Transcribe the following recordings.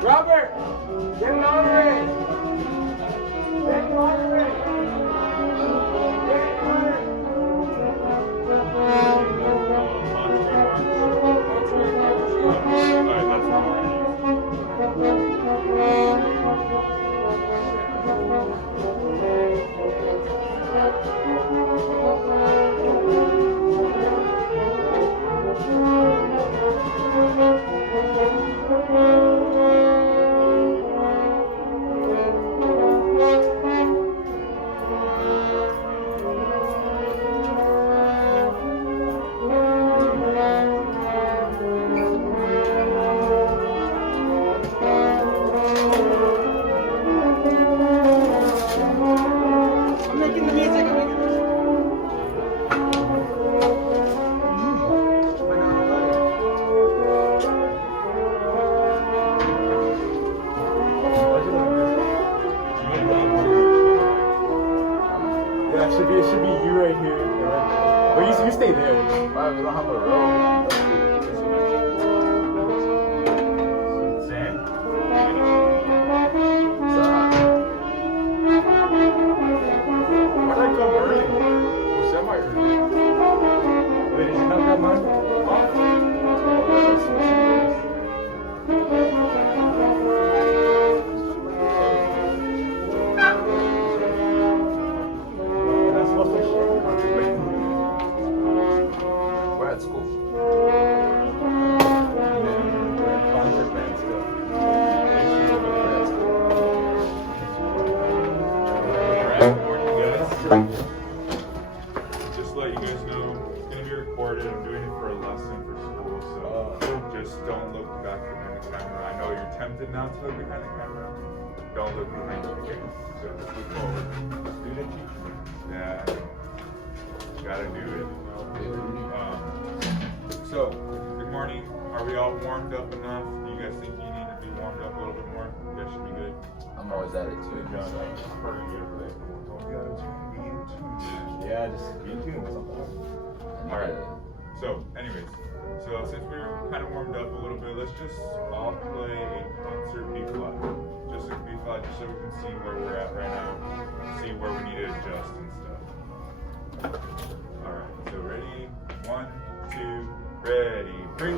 Robert, get Monterey. Get Monterey. It should be you right here. Or you stay there. Why we don't have a row? Sam? Why'd I come early? Well, semi-early. Wait, did you not got mine? We're at school. Just to let you guys know, it's going to be recorded. I'm doing it for a lesson for school, so just don't look back behind the camera. I know you're tempted now to look behind the camera. Don't look behind you, okay? So just look forward. Student teacher. Yeah, gotta do it. So, good morning. Are we all warmed up enough? Do you guys think you need to be warmed up a little bit more? You guys should be good. I'm always at it too. Yeah, just be tuned with something. Alright. So, anyways. So, since we're kind of warmed up a little bit, let's just all play a concert B flat. Just a B flat, just so we can see where we're at right now. See where we need to adjust and stuff. Alright, so ready? 1, 2, ready, 3.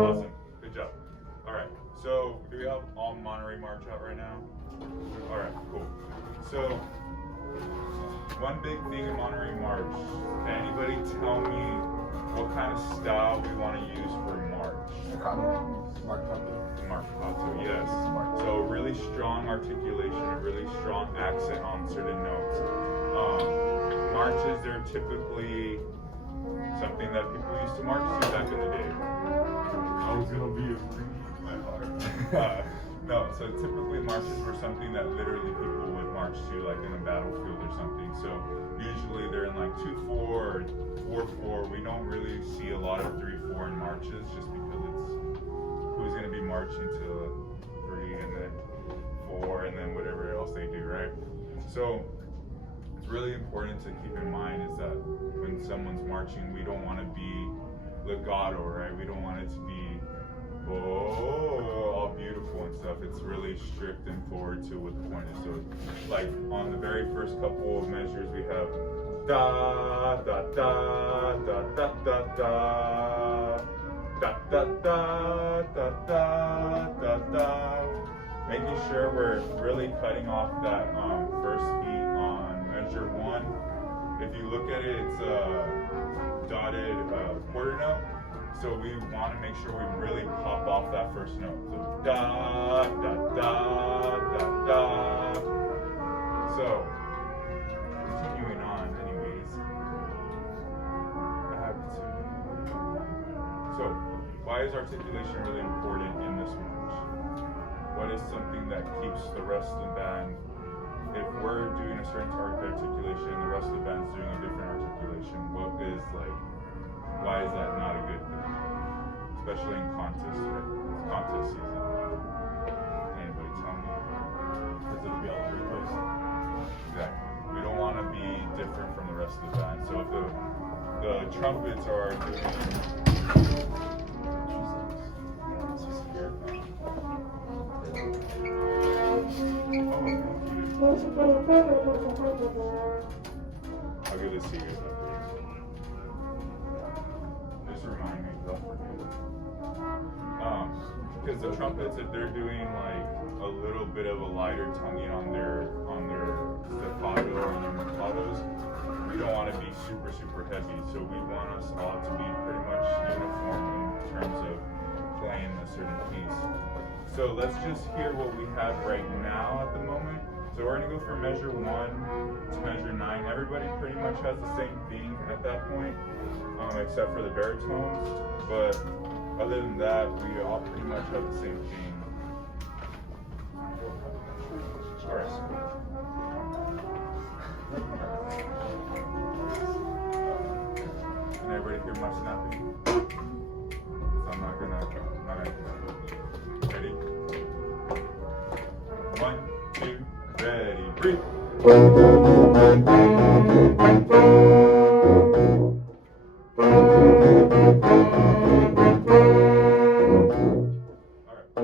Awesome. Good job. Alright, so do we have all Monterey March out right now? Alright, cool. So, one big thing in Monterey March, can anybody tell me what kind of style we want to use for March? Marcato, yes. So really strong articulation, a really strong accent on certain notes. Marches, they're typically something that people used to march to back in the day. I was gonna be my heart. No, so typically marches were something that literally people would march to, like in a battlefield or something. So usually they're in like 2-4 or 4-4. We don't really see a lot of 3-4 in marches just because it's who's going to be marching to 3 and then 4 and then whatever else they do, right? So it's really important to keep in mind is that when someone's marching, we don't want to be legato, right? We don't want it to be all beautiful and stuff. It's really strict and forward to what the point is. So like on the very first couple of measures, we have da da da da da da da da da da da da da da. Making sure we're really cutting off that first beat on measure 1. If you look at it, it's a dotted quarter note. So we want to make sure we really pop off that first note. So da da da da da. So continuing on, anyways. why is articulation really important in this march? What is something that keeps the rest of the band? If we're doing a certain articulation, the rest of the band's doing a different articulation, what is like, why is that not a good thing? Especially in contest season. Anybody tell me? Because it'll be all over the place. Exactly. We don't want to be different from the rest of the band. So if the trumpets are doing... I'll give this to you guys after. Just remind me, because I'll forget. Because the trumpets, if they're doing like a little bit of a lighter tonguing on their staccato or their mezclados, we don't want to be super, super heavy. So we want us all to be pretty much uniform in terms of playing a certain piece. So let's just hear what we have right now at the moment. So we're going to go from measure 1 to measure 9. Everybody pretty much has the same thing at that point, except for the baritones. But other than that, we all pretty much have the same thing. Alright. Can everybody hear my snapping? I'm not gonna. Ready? 1, 2, ready, breathe. Alright, so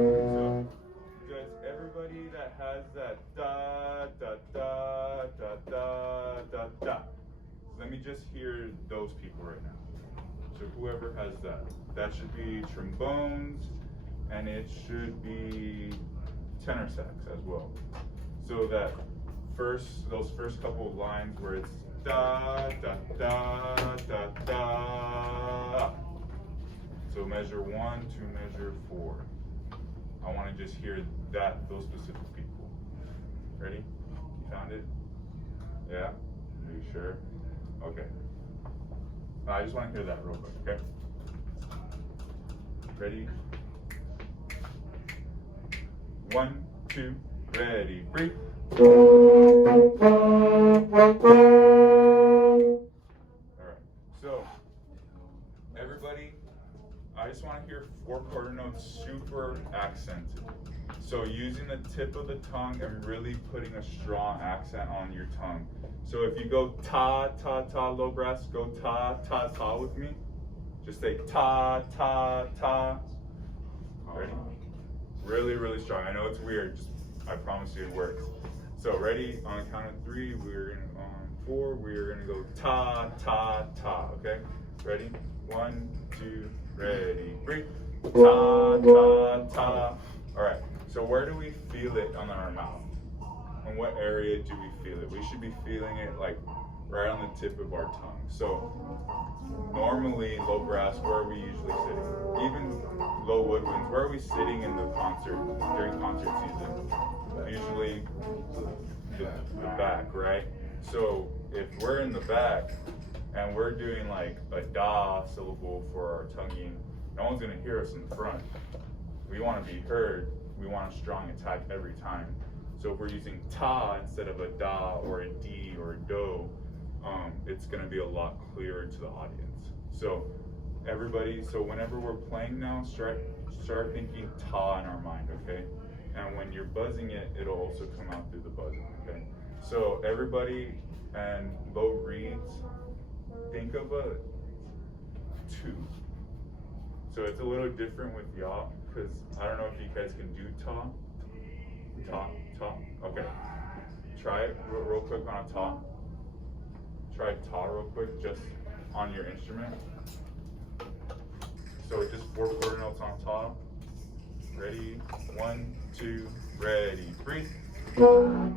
does everybody that has that da da da da da da da, let me just hear those people right now. So whoever has that should be trombones, and it should be tenor sax as well. So that those first couple of lines where it's da da da da da. So measure 1 to measure 4. I want to just hear those specific people. Ready? You found it? Yeah? Are you sure? Okay. I just want to hear that real quick, okay? Ready? 1, 2, ready, breathe. Alright, so everybody, I just want to hear 4 quarter notes super accented. So using the tip of the tongue and really putting a strong accent on your tongue. So if you go ta, ta, ta, low brass, go ta, ta, ta with me. Just say ta, ta, ta. Ready? Really, really strong. I know it's weird, just I promise you it works. So ready? On the count of 3, we're gonna, on 4, we're gonna go ta, ta, ta, okay? Ready? 1, 2, ready, breathe. Ta, ta, ta. All right, so where do we feel it on our mouth? In what area do we feel it? We should be feeling it like right on the tip of our tongue. So normally low brass, where are we usually sitting? Even low woodwinds, where are we sitting in the concert, during concert season? Usually the back, right? So if we're in the back and we're doing like a da syllable for our tonguing, no one's gonna hear us in the front. We wanna be heard, we want a strong attack every time. So if we're using ta instead of a da or a d or a do, it's gonna be a lot clearer to the audience. So everybody, so whenever we're playing now, start thinking ta in our mind, okay? And when you're buzzing it, it'll also come out through the buzzing, okay? So everybody and low reeds, think of a 2. So it's a little different with y'all, because I don't know if you guys can do ta. Ta, ta, okay. Try it real quick on a ta. Try ta real quick, just on your instrument. So just 4 quarter notes on ta. Ready? 1, 2, ready, breathe. A lot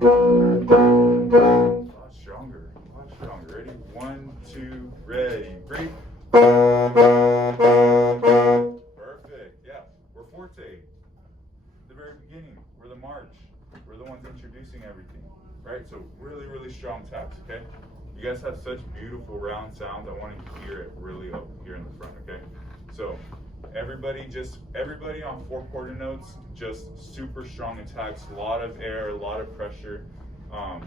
stronger, Ready? 1, 2, ready, breathe. Perfect, yeah. We're forte. The very beginning, we're the march. We're the ones introducing everything, right? So really, really strong taps, okay? You guys have such beautiful round sounds. I want to hear it really up here in the front, okay? So everybody on 4/4 notes, just super strong attacks, a lot of air, a lot of pressure.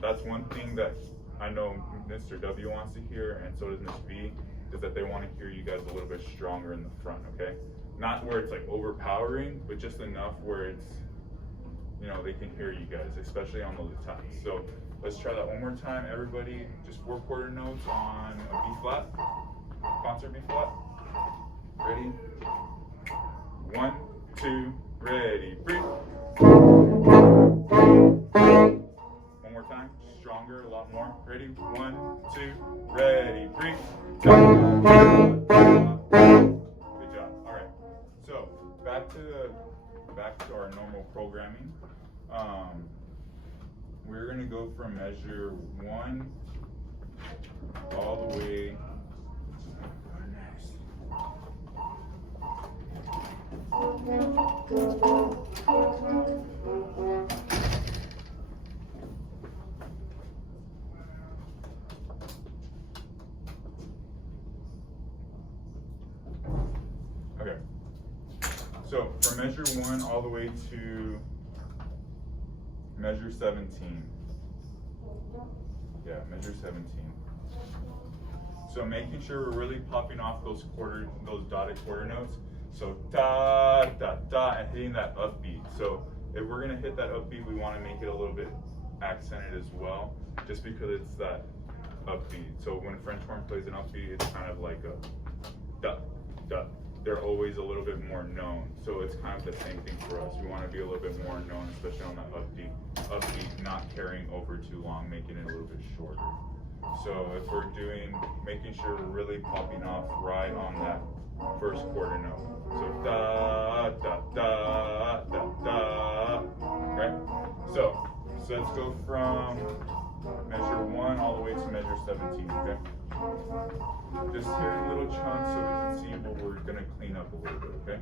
That's one thing that I know Mr. W wants to hear, and so does Miss B, is that they want to hear you guys a little bit stronger in the front, okay? Not where it's like overpowering, but just enough where it's, you know, they can hear you guys, especially on those attacks. So let's try that one more time. Everybody, just 4/4 notes on a B flat, concert B flat. Ready? 1, 2, ready, breathe. One more time, stronger, a lot more. Ready? 1, 2, ready, breathe. Good job. All right. So back to our normal programming. We're gonna go from measure 1 all the way. Okay. So from measure 1 all the way to measure 17. Yeah, measure 17. So making sure we're really popping off those dotted quarter notes. So da, da, da, and hitting that upbeat. So if we're gonna hit that upbeat, we wanna make it a little bit accented as well, just because it's that upbeat. So when French horn plays an upbeat, it's kind of like a da, da. They're always a little bit more known. So it's kind of the same thing for us. We wanna be a little bit more known, especially on that upbeat, not carrying over too long, making it a little bit shorter. So if we're making sure we're really popping off right on that first quarter note. So da, da, da, da, da, right? So let's go from measure 1 all the way to measure 17, okay? Just hear little chunks so we can see what we're gonna clean up a little bit, okay?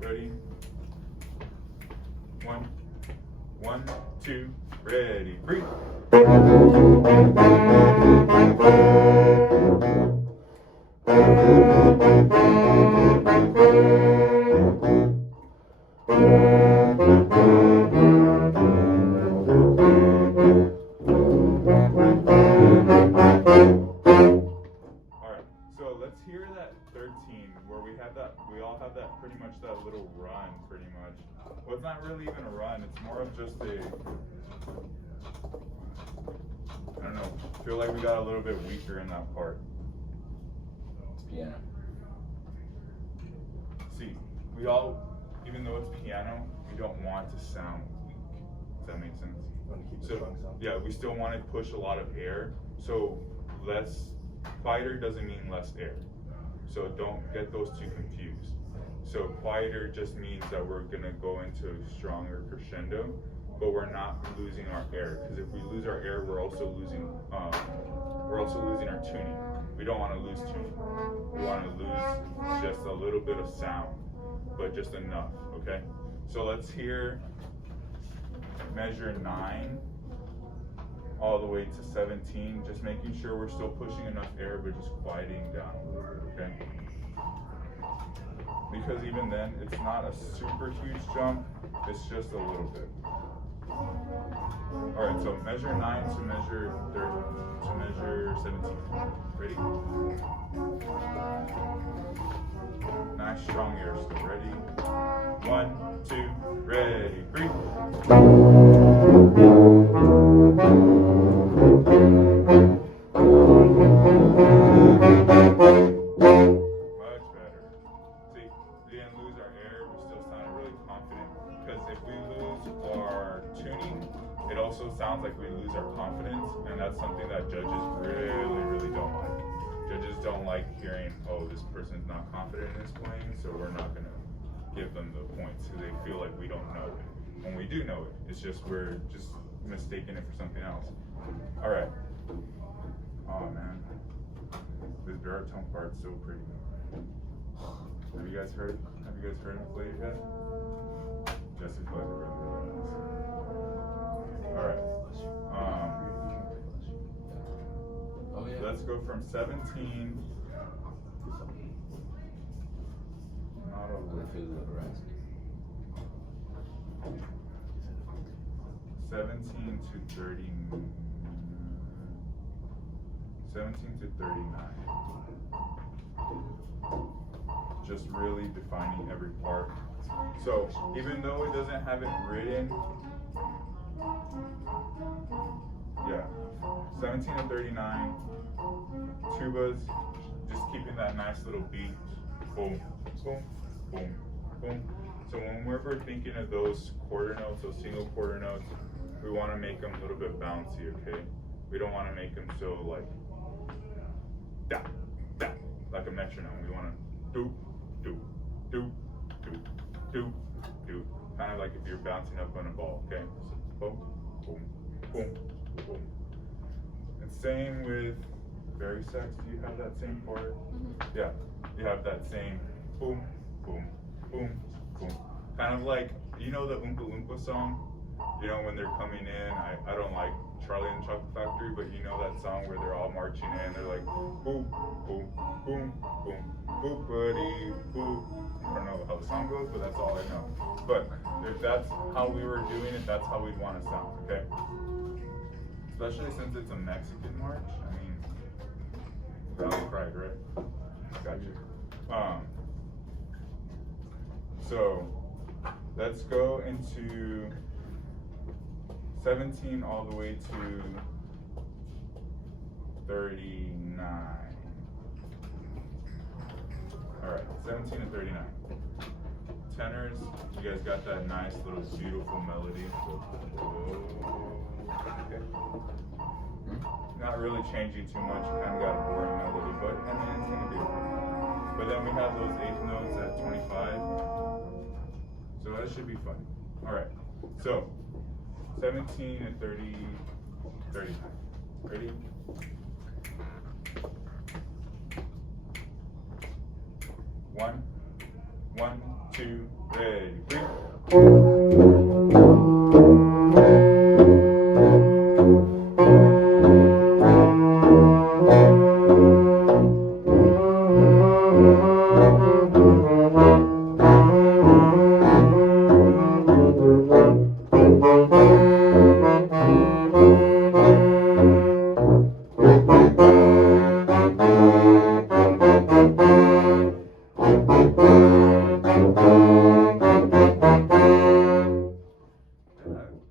Ready? 1, 2, ready, breathe. Pretty much that little run, pretty much. Well, it's not really even a run, it's more of just a, I don't know, I feel like we got a little bit weaker in that part. It's piano. See, even though it's piano, we don't want to sound weak. Does that make sense? So, yeah, we still want to push a lot of air. So quieter doesn't mean less air. So don't get those two confused. So quieter just means that we're gonna go into a stronger crescendo, but we're not losing our air. Because if we lose our air, we're also losing our tuning. We don't want to lose tuning. We want to lose just a little bit of sound, but just enough. Okay. So let's hear measure 9 all the way to 17. Just making sure we're still pushing enough air, but just quieting down a little bit. Okay. Because even then, it's not a super huge jump, it's just a little bit. All right, so measure 9 to measure 17. Ready? Nice strong air still. Ready? 1, 2, ready, breathe. Sounds like we lose our confidence, and that's something that judges really don't like. Judges don't like hearing, oh, this person's not confident in his playing, so we're not gonna give them the points because they feel like we don't know it. When we do know it, it's just we're just mistaking it for something else. All right. Oh man, this baritone part's so pretty. Have you guys heard him play it yet? Jesse plays it really nice. All right. Oh, yeah. Let's go from 17. Not over. What feels like raspy? 17 to 30. 17 to 39. Just really defining every part. So even though it doesn't have it written, yeah, 17 to 39. Tubas, just keeping that nice little beat. Boom, boom, boom, boom. So whenever we're thinking of those quarter notes, those single quarter notes, we want to make them a little bit bouncy, okay? We don't want to make them so like da, da, like a metronome. We want to do, do, do, do, do, do. Kind of like if you're bouncing up on a ball, okay? So boom, boom, boom, boom. And same with Very Sex. Do you have that same part? Mm-hmm. Yeah, you have that same boom, boom, boom, boom. Kind of like, you know the Oompa Loompa song? You know when they're coming in, I don't like Charlie and the Chocolate Factory, but you know that song where they're all marching in, they're like boom, boom, boom, boom, boopity, boop. I don't know how the song goes, but that's all I know. But if that's how we were doing it, that's how we'd want to sound, okay? Especially since it's a Mexican march. I mean, Valley Pride, right? Got you. So let's go into 17 all the way to 39. All right, 17 and 39. Tenors, you guys got that nice little beautiful melody. Okay. Not really changing too much, you kind of got a boring melody, but I mean, it's gonna do. But then we have those eighth notes at 25. So that should be fun. All right, so 17 and 30, 39. Ready? One, 2, ready, 3.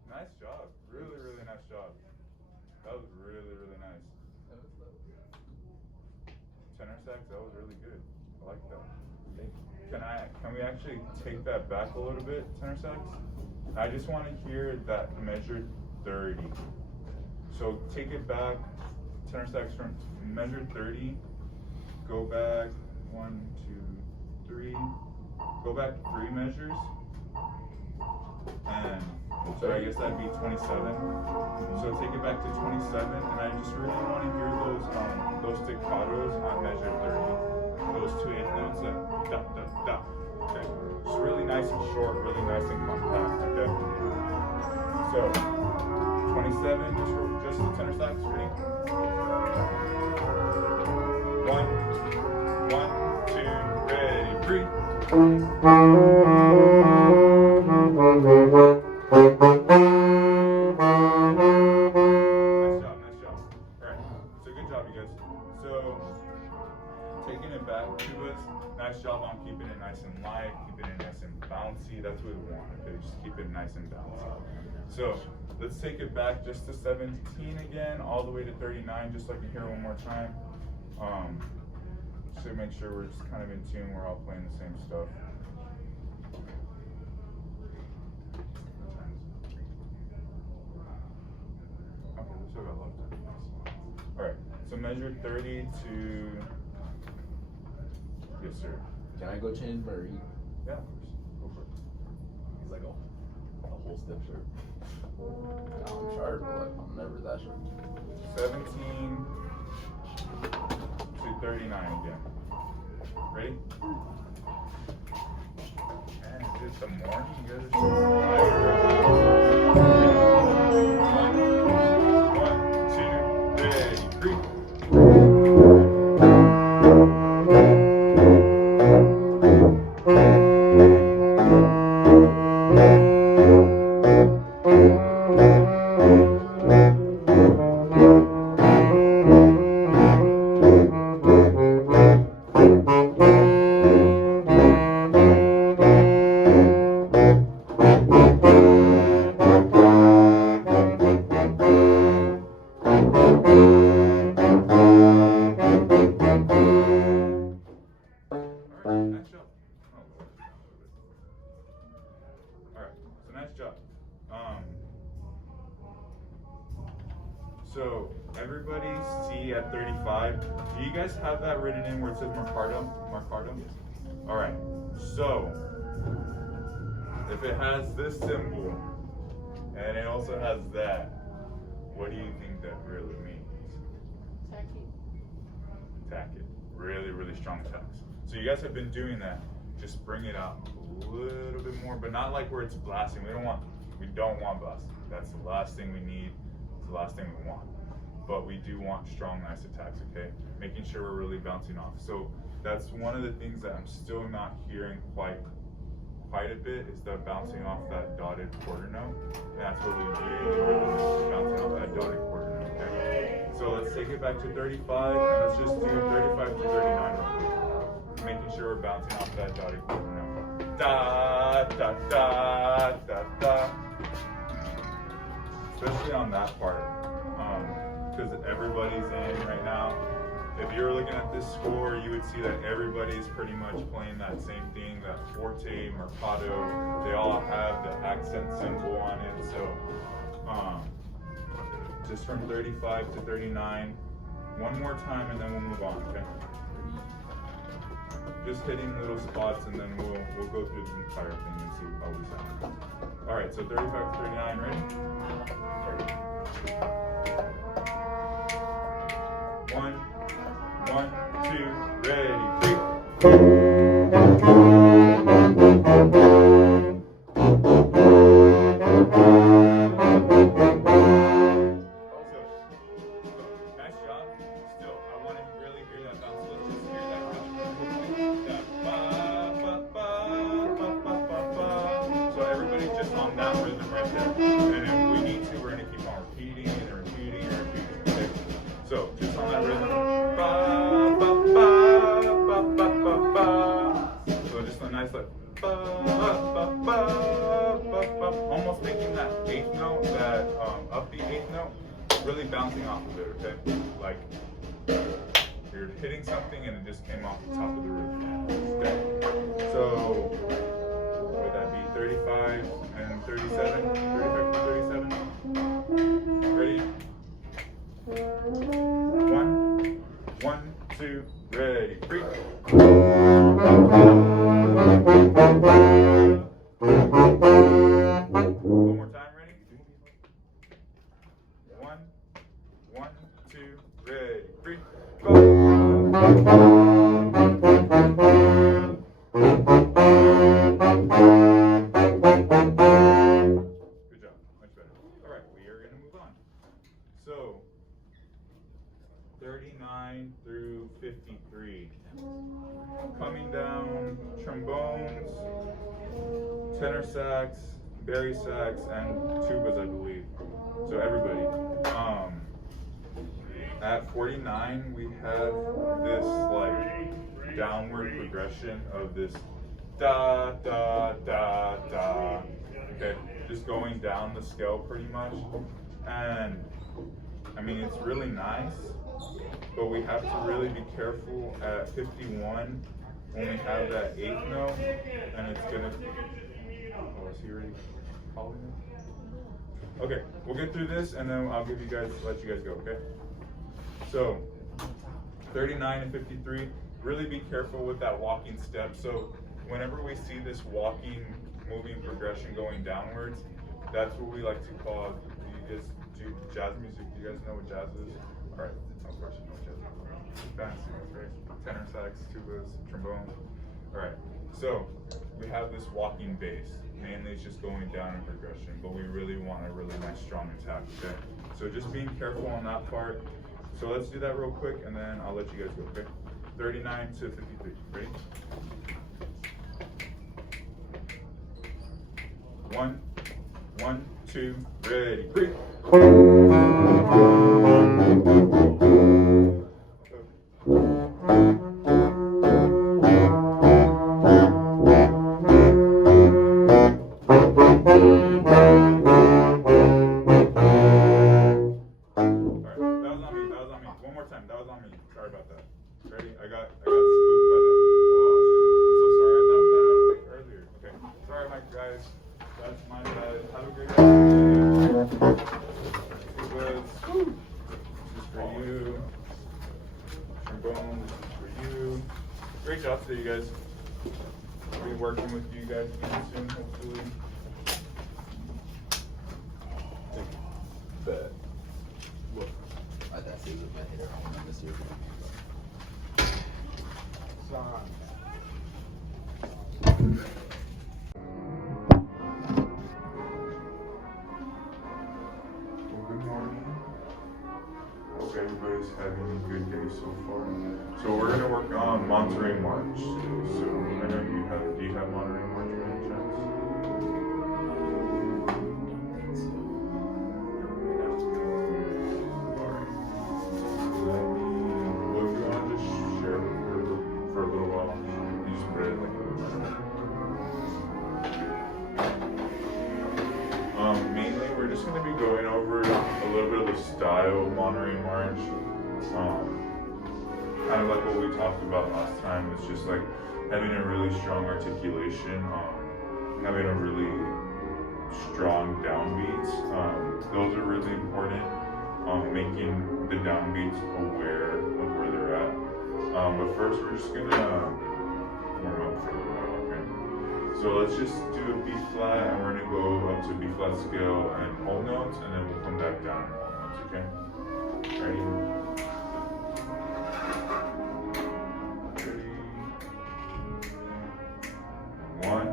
Nice job. Really, really nice job. That was really, really nice. Tenor sax, that was really good. I like that. Can we actually take that back a little bit, tenor sax? I just want to hear that measured 30. So take it back, tenor sax from measured 30. Go back 1, 2, 3. Go back 3 measures. And so I guess that'd be 27. So take it back to 27, and I just really want to hear those staccatos on measure 30. Those 2 eighth notes that da da da. Okay. Just really nice and short, really nice and compact. Okay. So 27, just the tenor sax. Ready? 1, 2, ready, 3. Nice job. Alright, so good job, you guys. So, taking it back, tubas, nice job on keeping it nice and light, keeping it nice and bouncy. That's what we want, okay? Just keep it nice and bouncy. So, let's take it back just to 17 again, all the way to 39, just so I can hear it one more time. Just to make sure we're just kind of in tune, we're all playing the same stuff. Alright, so measure 30 to, yes sir. Can I go change my read? Yeah, of course, go for it. He's like a whole step short. I'm sharp, but I'm never that short. 17 to 39 again. Ready? Man, is it the morning? You guys are so tired. 1, 2, ready, 3. everybody see at 35? Do you guys have that written in where it says Mercardum? Mercardum? All right. So if it has this symbol and it also has that, what do you think that really means? Tack it. Really, really strong tacks. So you guys have been doing that. Just bring it out a little bit more, but not like where it's blasting. We don't want blasting. That's the last thing we need. It's the last thing we want. But we do want strong, nice attacks, okay? Making sure we're really bouncing off. So that's one of the things that I'm still not hearing quite a bit is the bouncing off that dotted quarter note. And that's what we really is bouncing off that dotted quarter note, okay? So let's take it back to 35 and let's just do 35 to 39 real quick. Making sure we're bouncing off that dotted quarter note. Da, da, da, da, da. Especially on that part, because everybody's in right now. If you're looking at this score, you would see that everybody's pretty much playing that same thing, that forte, mercado. They all have the accent symbol on it. So just from 35 to 39, one more time and then we'll move on, okay? Just hitting little spots and then we'll go through the entire thing and see how we sound. All right, so 35 to 39, ready? 1, 2, ready, 3. Nice job. Still, I want to really hear that bounce. Let's just hear that bounce. So everybody just on that rhythm right there. And if we need to, we're going to keep on repeating and repeating and repeating. Okay? So just on that rhythm. So just a nice like almost making that eighth note, that upbeat eighth note, really bouncing off of it, okay? Like you're hitting something and it just came off the top of the roof. Okay? So would that be 35 and 37? 35 to 37? Ready? 1, 2, ready, 3. One more time, ready? 1, 2, ready, 3, go. Good job, much better. All right, we are going to move on. So 39 through 53. Coming down, trombones, tenor sax, bari sax, and tubas, I believe. So everybody. At 49, we have this like downward progression of this da da da da. Okay, just going down the scale pretty much, and I mean it's really nice. But we have to really be careful at 51 when we have that eighth note, and it's gonna. Oh, is he already calling me? Okay, we'll get through this, and then I'll let you guys go. Okay. So 39 and 53. Really be careful with that walking step. So whenever we see this walking, moving progression going downwards, that's what we like to call. You guys do jazz music. You guys know what jazz is? All right. Of course you know jazz. Fancy, right? Tenor sax, tubas, trombone. All right. So we have this walking bass. Mainly it's just going down in progression, but we really want a really nice strong attack. Okay. So just being careful on that part. So let's do that real quick, and then I'll let you guys go. Okay. 39 to 53. Ready? 1, 2, ready, 3. Sorry about that. Ready? I got spooked by that. Oh, I'm so sorry. I thought we got out of the earlier. Okay. Sorry, my guys. That's my bad. Have a great day. Great job today, you guys. I'll be working with you guys again soon, hopefully. Bet. Look, that's it with my hair. I want to miss you. Good morning. Hope everybody's having a good day so far. So we're gonna work on Monterey March today. So I know do you have Monterey March by any chance? Alright. Well, if you want to just share for a little while, you just put it like mainly we're just going to be going over a little bit of the style of Monterey March. Kind of like what we talked about last time. It's just like having a really strong articulation, having a really strong downbeats. Those are really important. Making the downbeats aware of where they're at. But first we're just going to warm up for a little while, okay? So let's just do a B flat, and we're gonna go up to B flat scale and whole notes, and then we'll come back down in whole notes, okay? Ready? Ready? 1,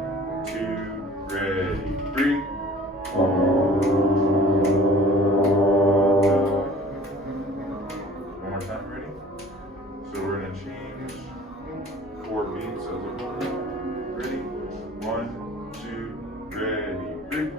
2, ready, breathe. One more time, ready? So we're gonna change 4 beats as a whole. Ready? 1, 2, ready, breathe.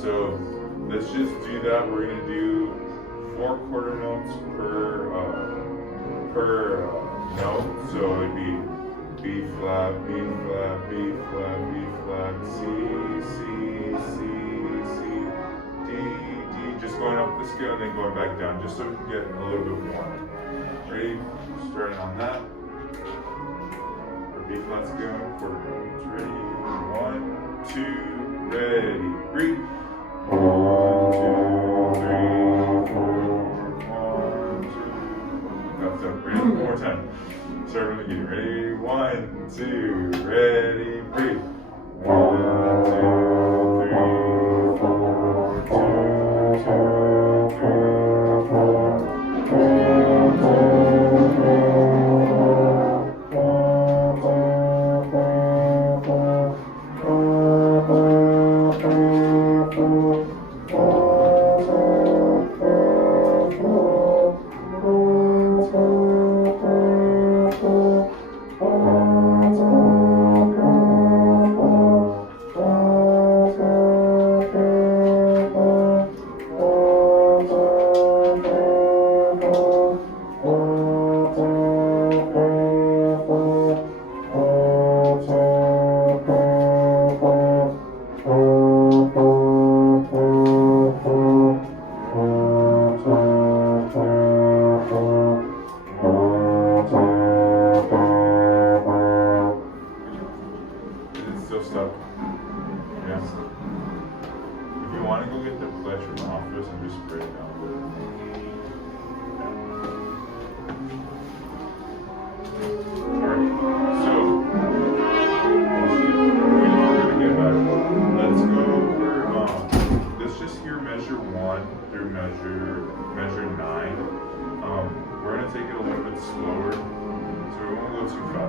So let's just do that. We're gonna do 4 quarter notes per note. So it'd be B flat, B flat, B flat, B flat, C, C, C, C, D, D. Just going up the scale and then going back down, just so we can get a little bit more. Ready? Starting on that. For B flat scale, quarter notes. Ready? 1, 2, ready, breathe. 1, 2, 3, 4. 1, 2. That's up. Ready? One more time. Start from the beginning. Ready? 1, 2. Ready? Breathe. 1, 2, 3, 4. 2, 2, 3, 4. 3, 2, 3, 4.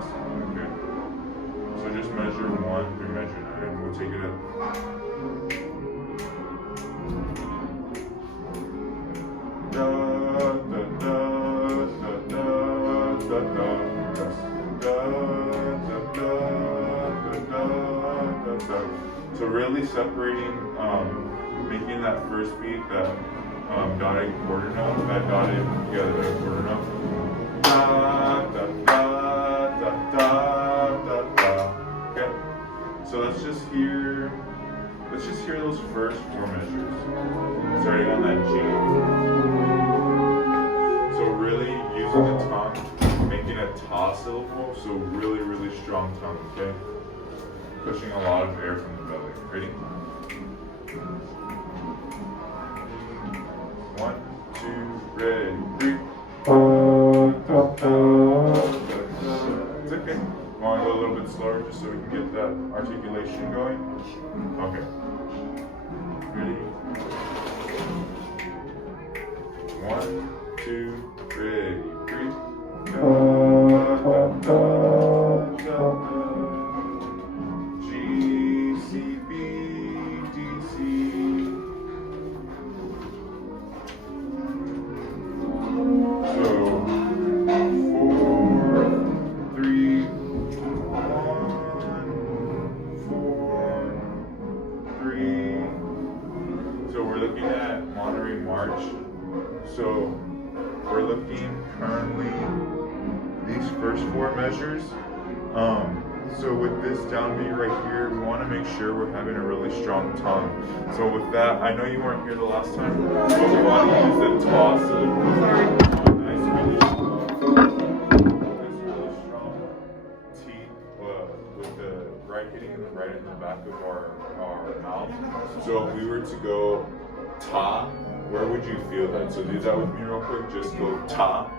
last time, okay? So just measure 1 through measure 9. We'll take it up. Da, da, da, da, da, da, da. Da, da, da, da, da, da. So really separating, making that first beat, that dotted quarter note, that dotted, yeah, the quarter note. Da, da, da, da, da, da, da. Okay. So let's just hear those first 4 measures, starting on that G. So really using the tongue, making a ta syllable, so really, really strong tongue, okay? Pushing a lot of air from the belly. Ready? 1, 2, ready, 3. It's okay. Want to go a little bit slower just so we can get that articulation going? Okay. Ready? 1, 2, ready, 3. G, C, B, D, C. So 4, 3, 1, 4, 3. So we're looking at Monterey March. So we're looking currently these first 4 measures. So with this downbeat right here, we want to make sure we're having a really strong tongue. So with that, I know you weren't here the last time, but we want to use the ta syllable. Nice, really strong teeth with the right hitting right in the back of our mouth. So if we were to go ta, where would you feel that? So do that with me real quick. Just go ta.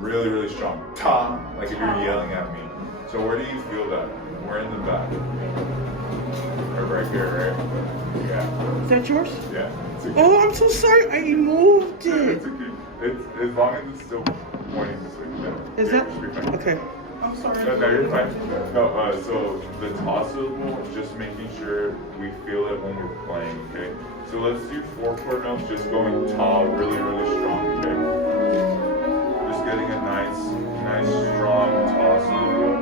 Really, really strong. Ta, like if you're yelling at me. So where do you feel that? Where in the back? Or right here, right? Yeah. Is that yours? Yeah. It's okay. Oh, I'm so sorry. I moved it. It's okay. It's as long as it's still pointing this way. Yeah. Is Yeah, that? it should be fine. Okay. I'm sorry. No, you're fine. No, so the ta syllable, just making sure we feel it when we're playing, okay? So let's do 4 chord notes, just going ta really, really strong, okay? Just getting a nice strong ta syllable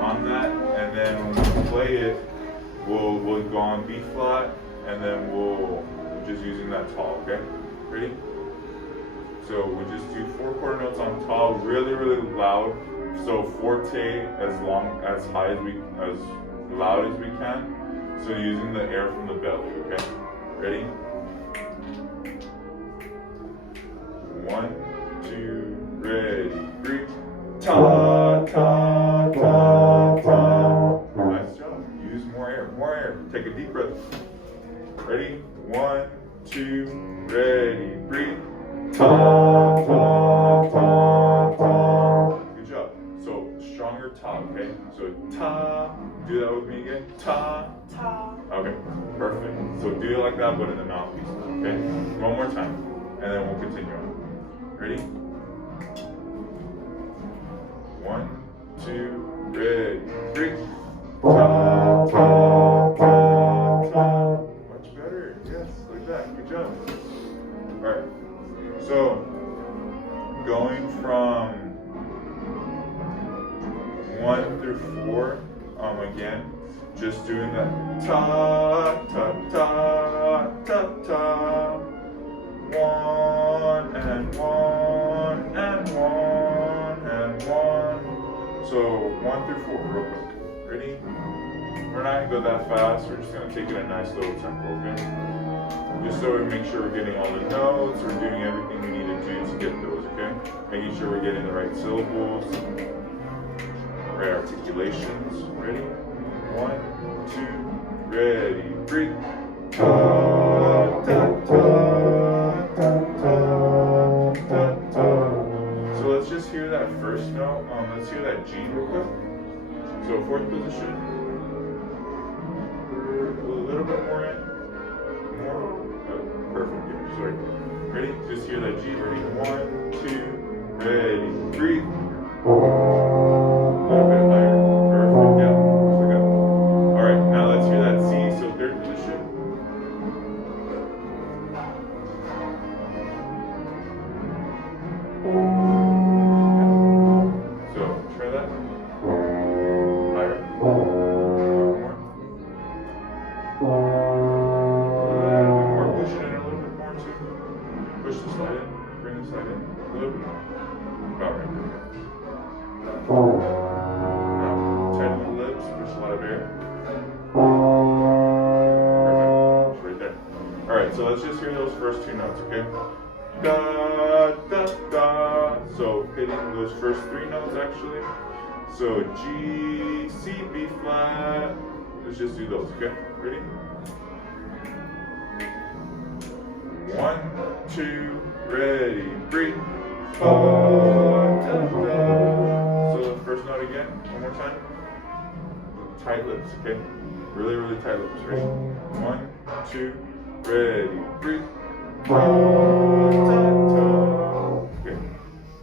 on that, and then when we play it, we'll go on B flat, and then we'll just using that ta, okay? Ready? So we just do 4 chord notes on ta, really, really loud. So forte as high as loud as we can. So using the air from the belly, okay? Ready? 1, 2, ready, 3. Ta, ta, ta, ta. Nice job. Use more air. Take a deep breath. Ready? 1, 2, ready, breathe. Ta, ta, ta, ta. Good job. So stronger ta, okay? So ta, do that with me again. Ta. Ta. Okay, perfect. So do it like that, but in the mouthpiece, okay? One more time, and then we'll continue on. Ready? 1, 2, ready, 3. Ta, ta, ta, ta. Much better. Yes, like that. Good job. All right. So going from 1 through 4, again, just doing that ta ta ta ta ta. 1 and 1 and 1 and 1. So 1 through 4, real quick. Ready? We're not gonna go that fast. We're just gonna take it a nice little tempo, okay? Just so we make sure we're getting all the notes, we're doing everything we need to do to get those, okay? Making sure we're getting the right syllables, right articulations. Ready? 1, 2, ready, breathe. Ta, ta, ta, ta, ta, ta, ta. So let's just hear that first note. Let's hear that G real quick. So 4th position. A little bit more in. More. Perfect. Yeah, sorry. Ready? Just hear that G. Ready? 1, 2, ready, breathe. let's just hear those first two notes, okay? Da, da, da. So hitting those first three notes actually. So G, C, B flat. Let's just do those, okay? Ready? 1, 2, ready, breathe. Da, da, da. So the first note again, one more time. Tight lips, okay? Really, really tight lips. Ready? 1, 2, ready, breathe. Da, da, da. Okay.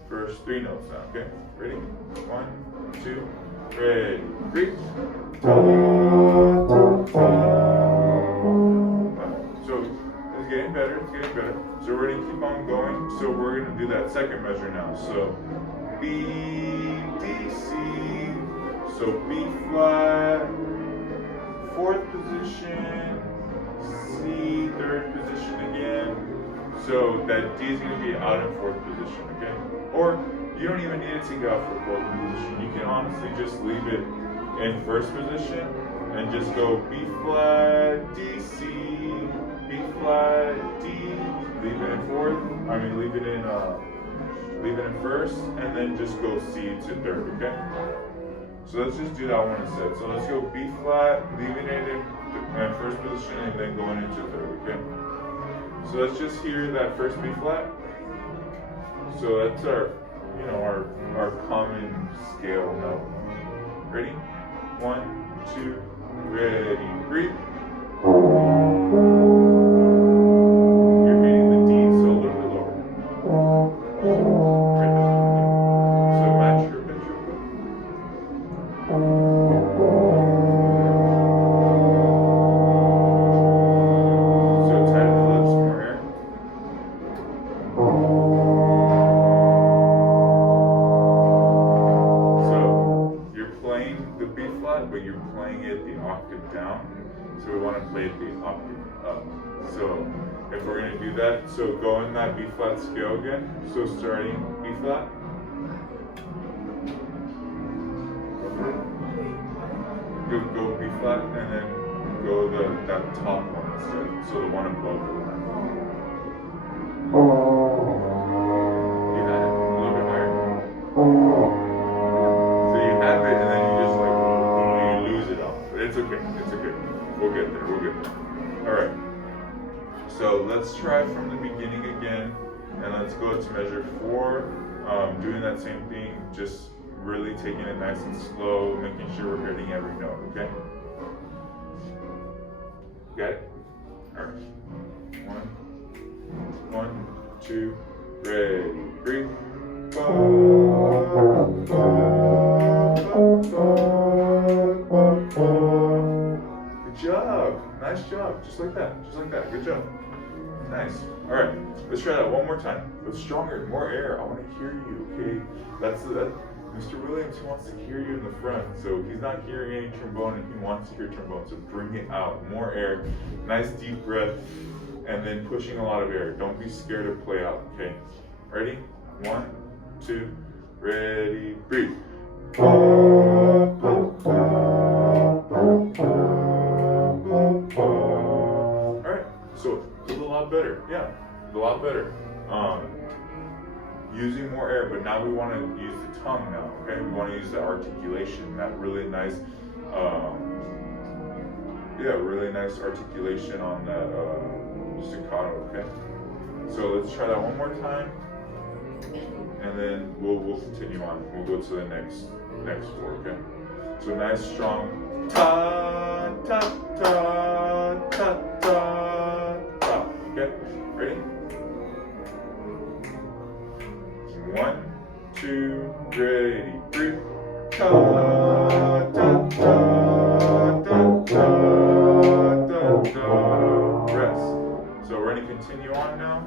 First three notes now, okay? Ready? 1, 2, ready, breathe. Da, da, da. So it's getting better, it's getting better. So we're gonna keep on going. So we're gonna do that second measure now. So B, D, C. So B flat, fourth position, C, third position again. So that D is going to be out in fourth position, okay? Or you don't even need it to go out for fourth position. You can honestly just leave it in first position and just go B flat, D, C, B flat, D, leave it in fourth. I mean, leave it in first, and then just go C to third, okay? So let's just do that one instead. So let's go B flat, leaving it in first position, and then going into third, okay? So let's just hear that first B flat. So that's our, our common scale note. Ready? 1, 2, ready, breathe. You're hitting the D, so a little bit lower. Right there. So match your pitch real quick. So tight the lips, more air. So you're playing the B flat, but you're playing it the octave down. So we want to play it the octave up. So if we're going to do that, so go in that B flat scale again. So starting B flat. Go B flat and then go that top one instead. So the one above the line. You had it a little bit higher. So you have it and then you just you lose it off. But it's okay. It's okay. We'll get there. We'll get there. Alright. So let's try from the beginning again and let's go to measure 4. Doing that same thing, just really taking it nice and slow, making sure we're hitting every note, okay? Got it? Alright. 1, 2, ready, breathe. Good job. Nice job. Just like that. Just like that. Good job. Nice. Alright. Let's try that one more time. But stronger, more air. I want to hear you, okay? That's Mr. Williams wants to hear you in the front, so he's not hearing any trombone and he wants to hear trombone, so bring it out, more air, nice deep breath, and then pushing a lot of air. Don't be scared to play out, okay? Ready? 1, 2, ready, breathe. Alright, so it's a lot better, yeah, it's a lot better. Using more air, but now we want to use the tongue now, okay? We want to use the articulation, that really nice, really nice articulation on that staccato, okay? So let's try that one more time, and then we'll continue on. We'll go to the next 4, okay? So nice, strong, ta, ta, ta, ta, ta, ta, okay? Ready? 1, 2, ready, breathe. Ta, ta, ta, ta, ta, ta, ta. Rest. So we're going to continue on now,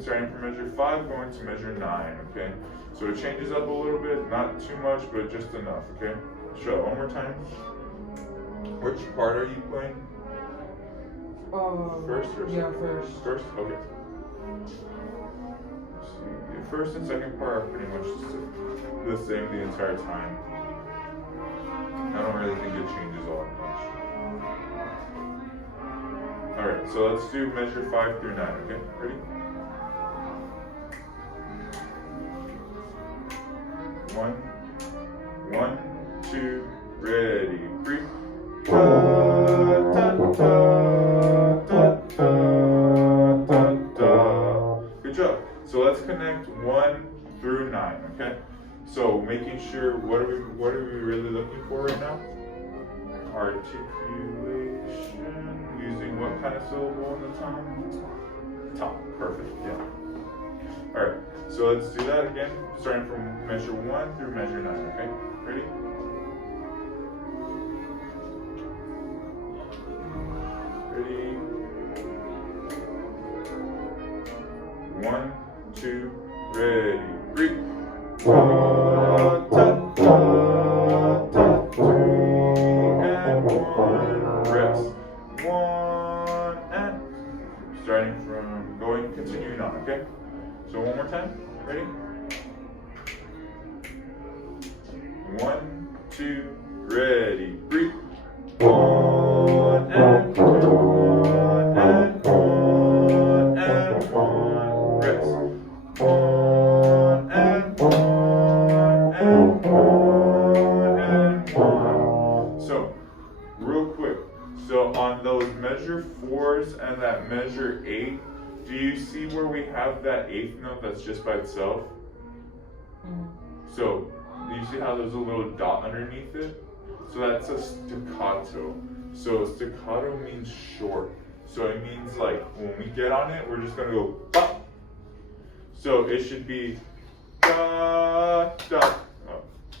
starting from measure 5, going to measure 9, okay? So it changes up a little bit, not too much, but just enough, okay? Show it one more time. Which part are you playing? First or yeah, second? first. First? Okay. The first and second part are pretty much the same the entire time. I don't really think it changes all that much. Alright, so let's do measure 5 through 9, okay? Ready? 1, 1, 2, ready, 3. Ta, ta, ta, ta, ta, ta, ta. Good job. So let's connect 1 through 9, okay? So making sure, what are we really looking for right now? Articulation, using what kind of syllable in the tongue? Top, perfect, yeah. Alright, so let's do that again, starting from measure 1 through measure 9, okay? Ready? Ready? 1, 2, ready, 3. Ta, ta, ta, ta, 3, and 1, rest. 1, and starting from continuing on, okay? So one more time, ready? 1, 2, ready, 3. 1 and 1 and 1 and 1, rest. 1 and 1 and 1 and 1. So, real quick, so on those measure 4s and that measure 8, do you see where we have that 8th note that's just by itself? So, do you see how there's a little dot underneath it? So that's a staccato. So staccato means short. So it means like when we get on it, we're just gonna go pop. So it should be da da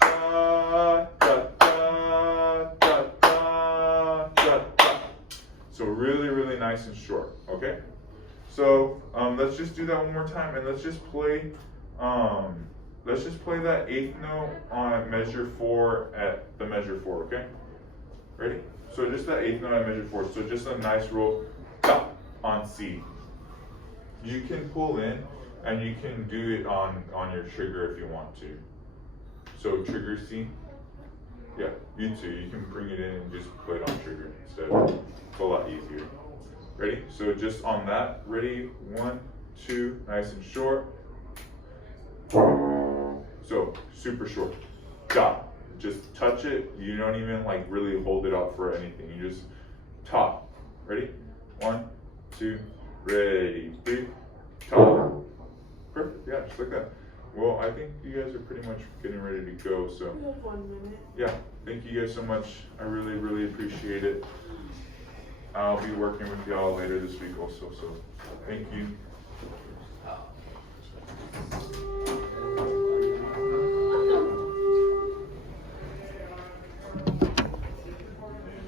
da da da da da da da. So really nice and short. Okay. So let's just do that one more time, and let's just play that 8th note on measure 4 at the measure 4, okay? Ready? So just that 8th note at measure 4. So just a nice roll on C. You can pull in and you can do it on your trigger if you want to. So trigger C. Yeah, you too. You can bring it in and just play it on trigger instead. It's a lot easier. Ready? So just on that. Ready? 1, 2, nice and short. So super short. Dot. Just touch it. You don't even like really hold it up for anything. You just top. Ready? 1, 2, ready. 3, top. Perfect. Yeah, just like that. Well, I think you guys are pretty much getting ready to go. So We have 1 minute. yeah, thank you guys so much. I really appreciate it. I'll be working with y'all later this week also. So thank you.